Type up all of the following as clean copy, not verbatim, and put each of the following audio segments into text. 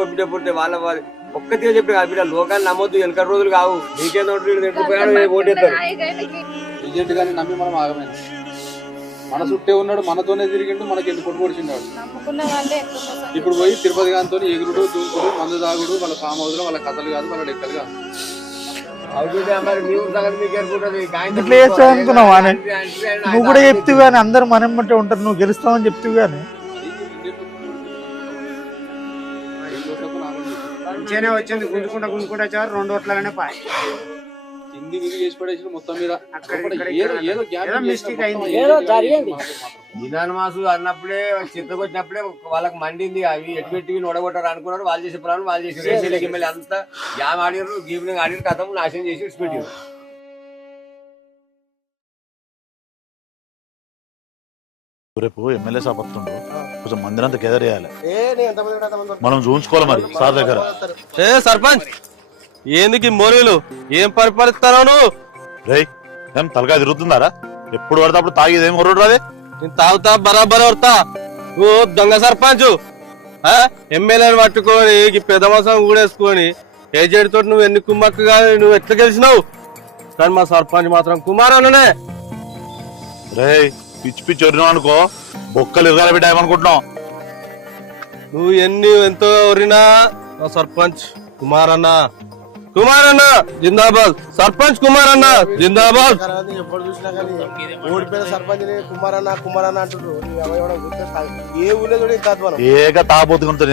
ఇంకో బిడ్డ పుడితే వాళ్ళ ఒక్కతిగా చెప్పి కాదు బిడ్డ లోకాన్ని నమ్మొద్దు వెనక రోజులు కావు నీకేందో ఓటేస్తారు ఏజెంట్ గాని నమ్మి మనం ఆగమైన మన చుట్టే ఉన్నాడు మనతోనే తిరిగిండు మనకి ఎందుకు కొట్టుకొడిచిండాడు ఇప్పుడు పోయి తిరుపతి గానితో ఎగురుడు దూకుడు మందు తాగుడు వాళ్ళ ఫామ్ హౌస్ లో వాళ్ళ కథలు కాదు వాళ్ళ లెక్కలు కాదు ఇట్లా చేస్తావు అనుకున్నావా నువ్వు కూడా చెప్తూ కానీ అందరు మనం బట్టే ఉంటారు నువ్వు గెలుస్తావని చెప్తూ కానీ మంచిగానే వచ్చింది గుంజుకుంటా వచ్చారు 2 ఓట్లనే పాయ్ హిందీ విధి చేసి పడేసి మొత్తం మీద నిదాన మాసు అన్నప్పుడే చిత్తకొచ్చినప్పుడే వాళ్ళకి మండింది అవి ఎటు పెట్టి నొడగొట్టారు అనుకున్నారు వాళ్ళు చేసే ప్రాణం వాళ్ళు చేసి రేసీలకి మళ్ళీ అంతా జామ్ ఆడినారు గీమింగ్ ఆడిన కథం నాశనం చేసి విడిచిపెట్టారు రేపు ఎమ్మెల్యే సభ వస్తుండు కొంచెం మందిరం అంతా గెదర్ చేయాలి మనం చూసుకోవాలి మరి సార్ దగ్గర సర్పంచ్ ఏందుకు మోరీలు ఏం పరిపాలిస్తావు నువ్వు రేయ్ ఏం తలగా తిరుగుతున్నారా ఎప్పుడు పడితే అప్పుడు తాగేది ఏం కొరడు రాదే నేను తాగుతా బరాబర్ వడతా నువ్వు దొంగ సర్పంచ్ ఎమ్మెల్యేని పట్టుకొని పెద్ద మాసం కూడేసుకొని ఏజెంట్ తోటి నువ్వు ఎన్ని కుమ్మక్కు కాదు నువ్వు ఎట్లా గెలిచినావు కానీ మా సర్పంచ్ మాత్రం కుమారనే రేయ్ పిచ్చి పిచ్చి వరినావు అనుకో బొక్కలు ఎరగాలి బిడ్డ ఏమనుకుంటున్నావు నువ్వు ఎంతో వరినా మా సర్పంచ్ కుమారన్న జిందాబాద్ సర్పంచ్ కుమారన్న జిందాబాద్ ఎప్పుడు చూసినా కానీ ఓడిపోయిన సర్పంచ్ కుమారన్న అంటున్నారు ఏ ఊళ్ళో కూడా ఏక తాబోతుకుంటా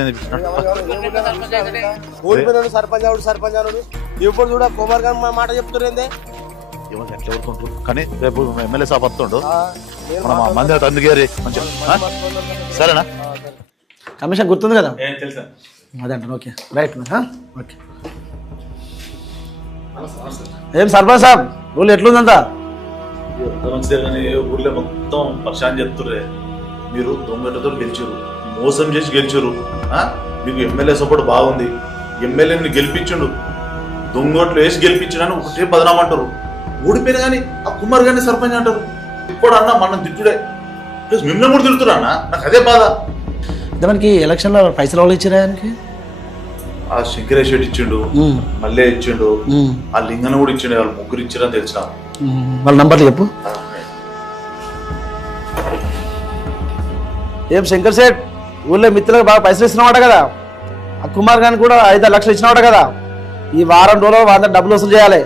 ఓడిపోయిన సర్పంచ్ అనుడు ఎప్పుడు చూడ కుమార్ గారు మాట చెప్తున్నారు ఎట్లా ఊరుకుంటారు కానీ రేపు ఎమ్మెల్యే సభ వస్తుండు మనం మందిరం అందుకే మంచిగా సరేనా కమిషన్ గుర్తుంది కదా అదే అంటాను ఓకే రైట్ ఓకే ఏం సర్పంచ్ సాబ్ ఊళ్ళో ఎట్లుందంతా ఊర్లో మొత్తం పరిశాన్ చెప్తుర్రే మీరు దొంగతో గెలిచారు మోసం చేసి గెలిచారు మీకు ఎమ్మెల్యే సపోర్ట్ బాగుంది ఎమ్మెల్యేని గెలిపించుండు దొంగోట్లు వేసి గెలిపించడని ఒకటే బదనాం అంటారు ఓడిపోయిన కానీ ఆ కుమార్ గారిని సర్పంచ్ అంటారు ఇప్పుడు అన్న మనం తిట్టుడే ప్లస్ మిమ్మల్ని కూడా తిడుతురా అన్న నాకు అదే బాధ మనకి ఎలక్షన్ లో పైసలు వాళ్ళు ఇచ్చారా ఆయనకి ఆ శంకరేష్ రెడ్డి ఇచ్చిండు మల్లె ఇచ్చిండు ఆ లింగన కూడా ఇచ్చిండు వాళ్ళు ముగ్గురు ఇచ్చారని తెలిసిన వాళ్ళ నంబర్లు చెప్పు ఏం శంకర్ సేట్ ఊళ్ళో మిత్రులకు బాగా పైసలు ఇస్తున్నావాట కదా ఆ కుమార్ గారిని కూడా 5 లక్షలు ఇచ్చినవాట కదా ఈ వారం రోజులు వాళ్ళ డబ్బులు వసూలు చేయాలి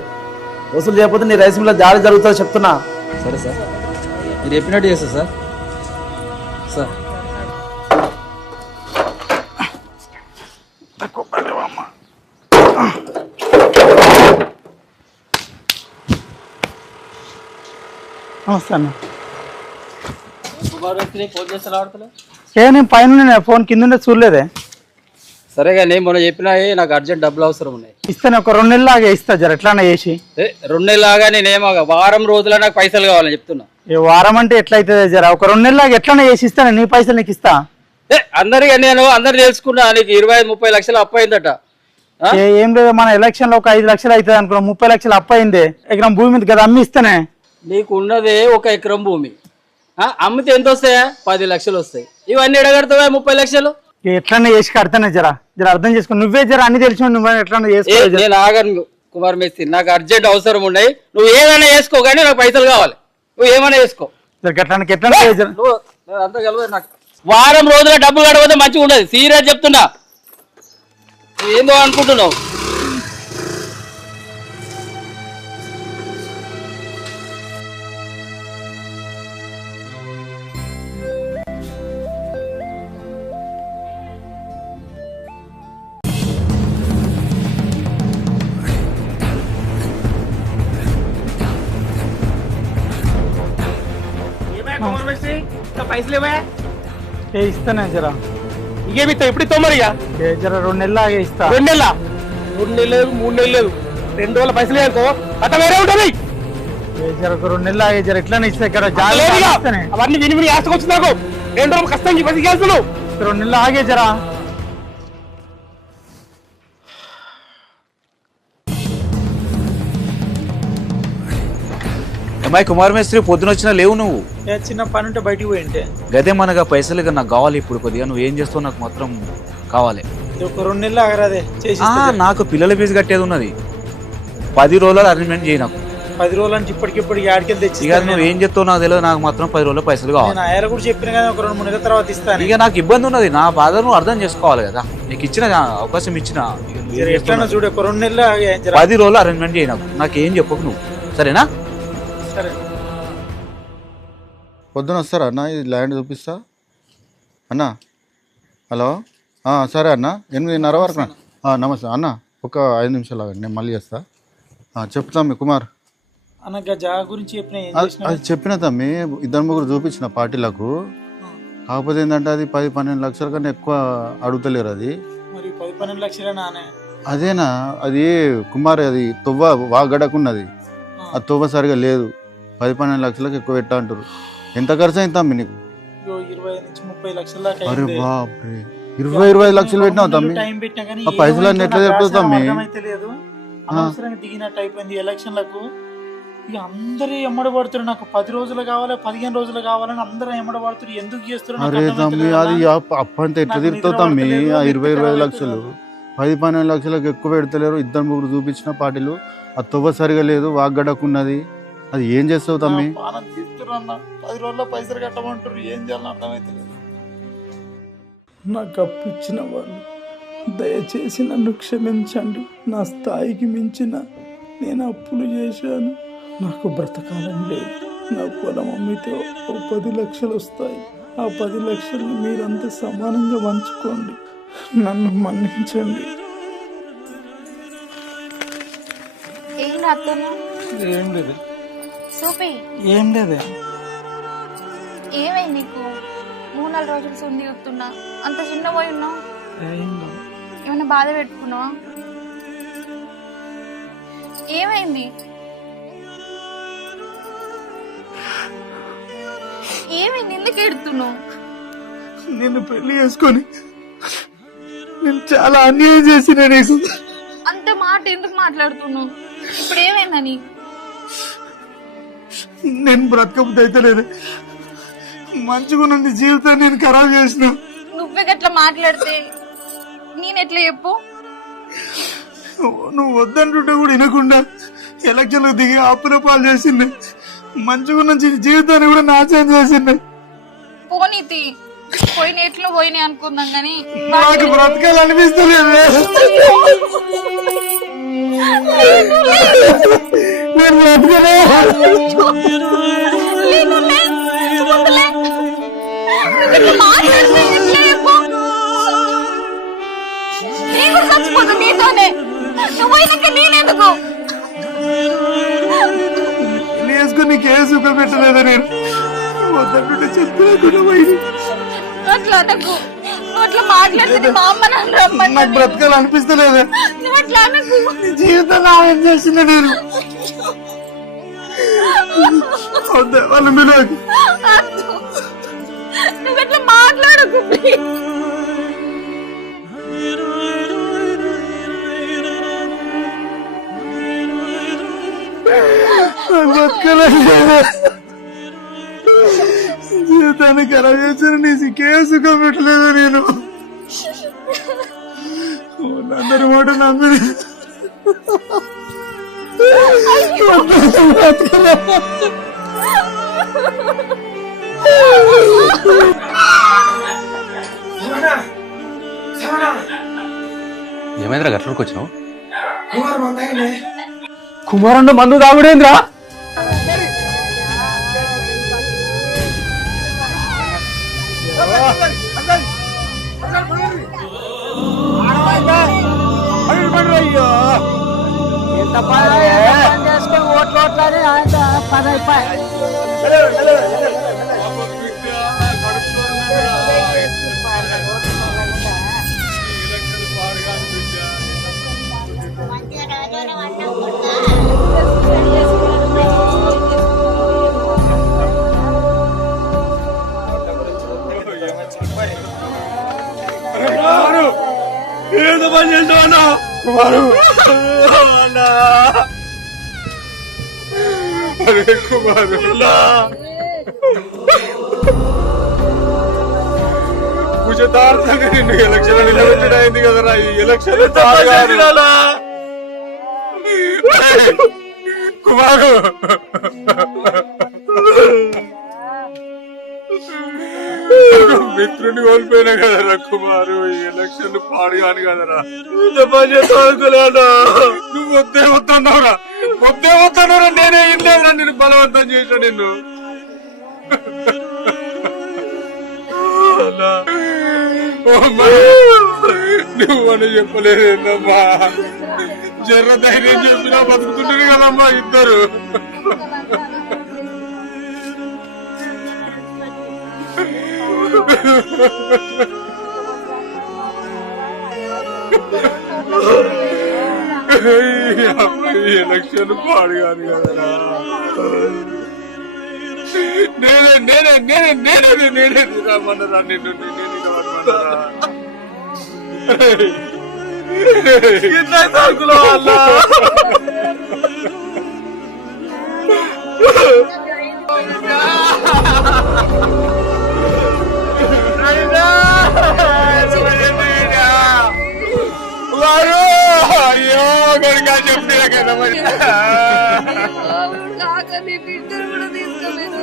వసూలు చేయకపోతే నీ రైస్ మిల్లో దాడి జరుగుతుందో చెప్తున్నా సరే సార్ మీరు చెప్పినట్టు చేస్తా సార్ సార్ నమస్తే అన్న ఫోన్ చేస్తా రావట్లే నేను పైన ఫోన్ కింద చూడలేదే సరే కానీ మొన్న చెప్పినా నాకు అర్జెంట్ డబ్బులు అవసరం ఉన్నాయి ఇస్తాను ఒక 2 నెలలు లాగా ఇస్తా జర ఎట్లా చేసి 2 నెలలు లాగా నేనేమో వారం రోజుల నాకు పైసలు కావాలని చెప్తున్నా వారం అంటే ఎట్లయితే జర ఒక 2 నెలలు లాగా ఎట్లా చేసి ఇస్తాను నీ పైసలు నీకు ఇస్తా అందరికీ నేను తెలుసుకున్నా నీకు 25-30 లక్షలు అప్పు అయిందట ఏం లేదు మన ఎలక్షన్ లో ఒక 5 లక్షలు అవుతుంది అనుకున్నా 30 లక్షలు అప్పు అయింది ఎకరం భూమి మీద కదా అమ్మి ఇస్తానే నీకు ఉన్నదే 1 ఎకరం భూమి అమ్మితే ఎంత వస్తాయా 10 లక్షలు వస్తాయి ఇవన్నీ ఎడగడతావా 30 లక్షలు ఎట్లన్నా చేసి కడతానే జర అర్థం చేసుకో నువ్వే జర అన్ని తెలిసి నువ్వు ఎట్లా చేసుకో నేను ఆగను కుమార్ మేస్త్రి నాకు అర్జెంట్ అవసరం ఉన్నాయి నువ్వు ఏదైనా వేసుకో కానీ నాకు పైసలు కావాలి నువ్వు ఏమైనా వేసుకో అంతా కలవదు నాకు వారం రోజుల డబ్బులు కడకపోతే మంచిగా ఉండదు సీరియస్ చెప్తున్నా ఏందో అనుకుంటున్నావు పైసలు ఇస్తానే జర ఇంకేమిస్తా ఇప్పుడు ఇస్తావు మరి జర 2 నెలలు లాగే ఇస్తా 2 నెలల 2 నెలలు లేదు 3 నెలలు లేదు 2 రోజుల పైసలు వేసుకో అట్లా వేరే ఉంటుంది జర ఒక 2 నెలలు లాగే జర ఎట్లా ఇస్తా ఇక్కడ అవన్నీ విని ఆశకొచ్చు నాకు 2 రోజులు కష్టం పైసలు చేస్తున్నావు 2 నెలలు ఆగే జరా అమ్మాయి కుమార్ మేస్త్రి పొద్దున వచ్చినా లేవు నువ్వు చిన్న పని ఉంటే బయటికి పోయింటే గదే మనగా పైసలు నాకు కావాలి ఇప్పుడు కొద్దిగా నువ్వు ఏం చేస్తావు నాకు మాత్రం కావాలి ఒక 2 నెలలు ఆగరాదే చేసి నాకు పిల్లల ఫీజు కట్టేది ఉన్నది. 10 రోజులు అరేంజ్మెంట్ చేయి నాకు. 10 రోజులు అంటే ఇప్పటికిప్పటికి ఆడికెళ్ళి తెచ్చి ఇక నువ్వు ఏం చెప్తావు నాకు తెలియదు. నాకు మాత్రం 10 రోజుల్లో పైసలు కావాలి. నేను ఆయన కూడా చెప్పిన కదా, ఒక 2-3 నెలల తర్వాత ఇస్తాను. ఇక నాకు ఇబ్బంది ఉన్నది. నా బాధ నువ్వు అర్థం చేసుకోవాలి కదా. నీకు ఇచ్చిన అవకాశం ఇచ్చిన ఎట్లా చూడు, ఒక 2 నెలలు 10 రోజులు అరేంజ్మెంట్ చేయి నాకు ఏం చెప్పకు నువ్వు, సరేనా? సరే. పొద్దున వస్తారా అన్న? ఇది ల్యాండ్ చూపిస్తా అన్న. హలో, సరే అన్న, 8:30 వరకు. నమస్తే అన్న, ఒక 5 నిమిషాలు ఆగండి, నేను మళ్ళీ చేస్తా. చెప్తాం మీ కుమార్ అన్న జాగా గురించి చెప్పిన. అది చెప్పిన తమ్మి, 2-3 చూపించిన పార్టీలకు. కాకపోతే ఏంటంటే అది 10-12 లక్షల కన్నా ఎక్కువ అడుగుతలేరు. అది మరి 10-12 లక్షలేనా? అదేనా? అది కుమార్, అది తొవ్వ వాగడకున్నది. ఆ తొవ్వ సరిగా లేదు. 10-12 లక్షలకు ఎక్కువ పెట్టా అంటారు. ఎంత ఖర్చు అయింది తమ్మి నీకు? 20 నుంచి 30 లక్షల దాకా. అరే బాప్రే, 20-25 లక్షలు పెట్టినావు తమ్మి. ఆ పైసలన్నీ ఎట్లా చెప్తావు తమ్మి? అనవసరంగా దిగినట్టు అయిపోయింది ఎలక్షన్లకు. ఇక అందరూ ఎమ్మడబడుతున్నారు. నాకు 10 రోజులు కావాలి, 15 రోజులు కావాలని అందరూ ఎమ్మడబడుతున్నారు. ఎందుకు చేస్తున్నారు? అరే తమ్మి, అది అప్పంతా ఎట్లా తిరుగుతావు తమ్మి? ఆ 20-25 లక్షలు 10-12 లక్షలకు ఎక్కువ పెడతలేరు. 2-3 చూపించిన పార్టీలు. ఆ తొవ్వ సరిగా లేదు, వాగ్గడకున్నది. అది ఏం చేస్తావు తమ్మి? 10 రోజుల్లో పైసలు కట్టమంటారు. ఏం చేయాలని అర్థమైతే లేదు. నాకు అప్పు ఇచ్చిన వాళ్ళు దయచేసి నన్ను క్షమించండి. నా స్థాయికి మించిన నేను అప్పులు చేశాను. నాకు బ్రతకాలని లేదు. నా పొలం అమ్మితే 10 లక్షలు వస్తాయి. ఆ 10 లక్షల్ని మీరంతా సమానంగా పంచుకోండి. నన్ను మన్నించండి. ఏం రాత్తాను? ఏం లేదు. ఏం లేదు. ఏమైంది నీకు? 3-4 రోజులు సుంది చెప్తున్నా, అంత చిన్న పోయి ఉన్నావు. ఏమైనా బాధ పెట్టుకున్నావా? ఏమైంది? ఎందుకు ఎడుతున్నావు? నిన్ను పెళ్లి చేసుకొని నేను చాలా అన్యాయం చేసిన నీకు. అంత మాట ఎందుకు మాట్లాడుతున్నావు? ఇప్పుడు ఏమైందని? నేను బ్రతకబుద్ధి అయితే లేదు. మంచిగా ఉన్న జీవితాన్ని నేను ఖరాబ్ చేసిన. నువ్వే గట్లా మాట్లాడితే నేనెట్లా చెప్పు? నువ్వు వద్దంటుంటే కూడా వినకుండా ఎలక్షన్లకు దిగి అప్పుల పాలు చేసింది. మంచిగా ఉన్న జీవితాన్ని కూడా నాశనం చేసింది. పోనీతి పోయిన ఎట్లు పోయినాయి అనుకుందాం కానీ నాకు బ్రతకాలనిపిస్తలేదు. నేను బ్రతకలే. వేసుకుని నీకే సుఖం పెట్టలేదా? నేను వద్దంటుంటే చెప్పలేకుండా పోయింది. అట్లా అనకు. నువ్వు అట్లా మాట్లాడితే మా అమ్మ నన్ను రమ్మని. నాకు బ్రతకాలనిపిస్తలేదు. నువ్వు అట్లా అనకు. జీవితం ఏం చేసిన నేను వద్దా వాళ్ళు పిలవకు. నువ్వు అట్లా మాట్లాడకు ప్లీజ్. జీవితాన్ని ఖరాబ్ చేసిన నీ సిక్కే సుఖం పెట్టలేదు. నేను అందరి మాట నమ్మి ఏమైందిరా గట్లకి వచ్చినావు? కుమారన్న మందు తాగుడేంద్రా? అయ్యో ఎంత పని చేసుకొని ఓట్లు పని అయిపోయి. ఏదో పని చేసావన్నా కుమారు? అన్నా అరే కుమారు, పూజ తపస్సు నిన్ను ఎలక్షన్ నిలబెట్టడం అయింది కదరా ఈ ఎలక్షన్ కుమారు మిత్రుని కోల్పోయినా కదరా కుమారు ఈ ఎలక్షన్ పాడు కాని కదరా అనుకోలేదా నువ్వు వద్దే వద్దన్నావురా నేనే ఇల్లేదురా నేను బలవంతం చేసా నిన్ను నువ్వని చెప్పలేదమ్మా జర్ర ధైర్యం చెప్పినా బతుకుతుంటారు కదమ్మా ఇద్దరు ఎలక్షన్ పాడు కాదు కదరా నేనే రమ్మన్నారా నిన్ను నేనే రమ్మన్నారా వల్ల అయ్యో కొడుకా చెప్పినా కదా మరి బిడ్డలు కూడా తీసుకోలేదు